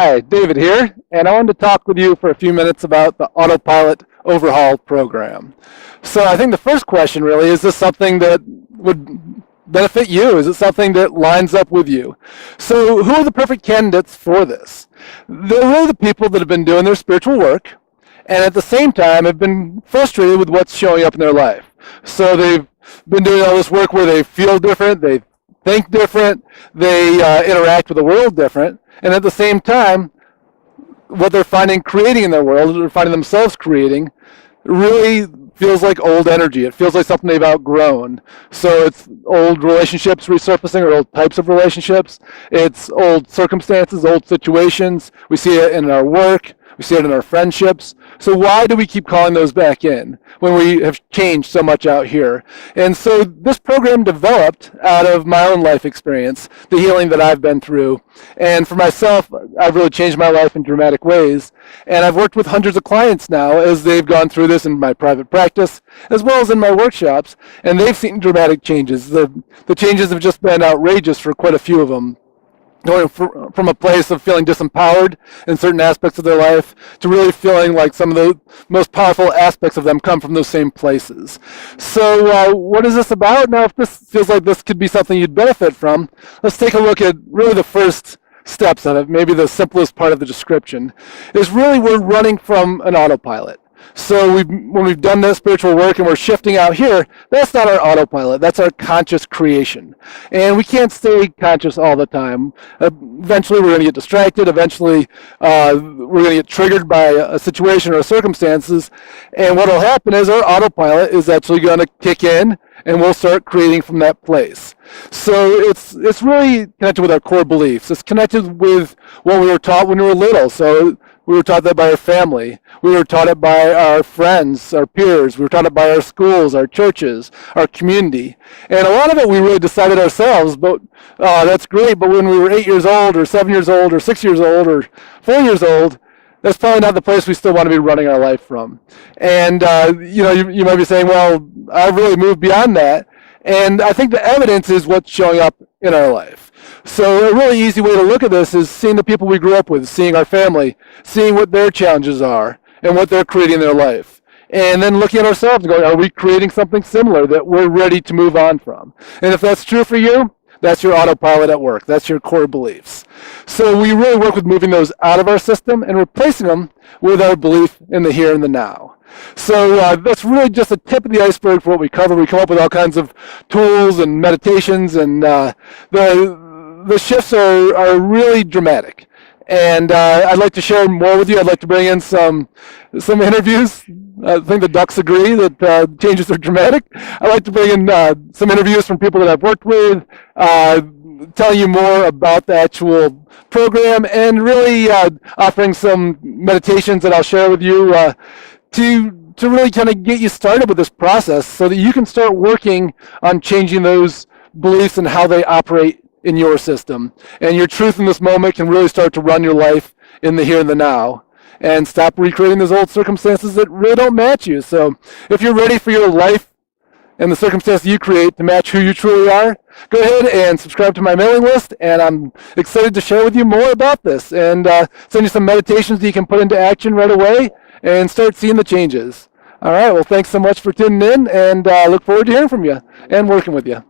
Hi, David here, and I wanted to talk with you for a few minutes about the Auto-Pilot Overhaul Program. So I think the first question really is this something that would benefit you? Is it something that lines up with you? So who are the perfect candidates for this? They're really the people that have been doing their spiritual work and at the same time have been frustrated with what's showing up in their life. So they've been doing all this work where they feel different, they think different, they interact with the world different, and at the same time, what they're finding creating in their world, or finding themselves creating, really feels like old energy. It feels like something they've outgrown. So it's old relationships resurfacing, or old types of relationships. It's old circumstances, old situations. We see it in our work. We see it in our friendships. So why do we keep calling those back in when we have changed so much out here? And so this program developed out of my own life experience, the healing that I've been through. And for myself, I've really changed my life in dramatic ways. And I've worked with hundreds of clients now as they've gone through this in my private practice, as well as in my workshops. And they've seen dramatic changes. The changes have just been outrageous for quite a few of them. Going from a place of feeling disempowered in certain aspects of their life to really feeling like some of the most powerful aspects of them come from those same places. So what is this about? Now, if this feels like this could be something you'd benefit from, let's take a look at really the first steps of it, maybe the simplest part of the description, is really we're running from an autopilot. So when we've done this spiritual work and we're shifting out here, that's not our autopilot. That's our conscious creation. And we can't stay conscious all the time. Eventually, we're going to get distracted. Eventually, we're going to get triggered by a situation or circumstances. And what will happen is our autopilot is actually going to kick in, and we'll start creating from that place. So it's really connected with our core beliefs. It's connected with what we were taught when we were little. So we were taught that by our family. We were taught it by our friends, our peers. We were taught it by our schools, our churches, our community. And a lot of it we really decided ourselves, but that's great. But when we were 8 years old or 7 years old or 6 years old or 4 years old, that's probably not the place we still want to be running our life from. And you might be saying, well, I've really moved beyond that. And I think the evidence is what's showing up in our life. So a really easy way to look at this is seeing the people we grew up with, seeing our family, seeing what their challenges are and what they're creating in their life. And then looking at ourselves and going, are we creating something similar that we're ready to move on from? And if that's true for you, that's your autopilot at work. That's your core beliefs. So we really work with moving those out of our system and replacing them with our belief in the here and the now. So that's really just a tip of the iceberg for what we cover. We come up with all kinds of tools and meditations, and the shifts are really dramatic. And I'd like to share more with you. I'd like to bring in some interviews. I think the ducks agree that changes are dramatic. I'd like to bring in some interviews from people that I've worked with, tell you more about the actual program, and really offering some meditations that I'll share with you to really kind of get you started with this process so that you can start working on changing those beliefs and how they operate in your system. And your truth in this moment can really start to run your life in the here and the now, and stop recreating those old circumstances that really don't match you. So if you're ready for your life and the circumstances you create to match who you truly are, go ahead and subscribe to my mailing list, and I'm excited to share with you more about this and send you some meditations that you can put into action right away and start seeing the changes. All right, well, thanks so much for tuning in, and I look forward to hearing from you and working with you.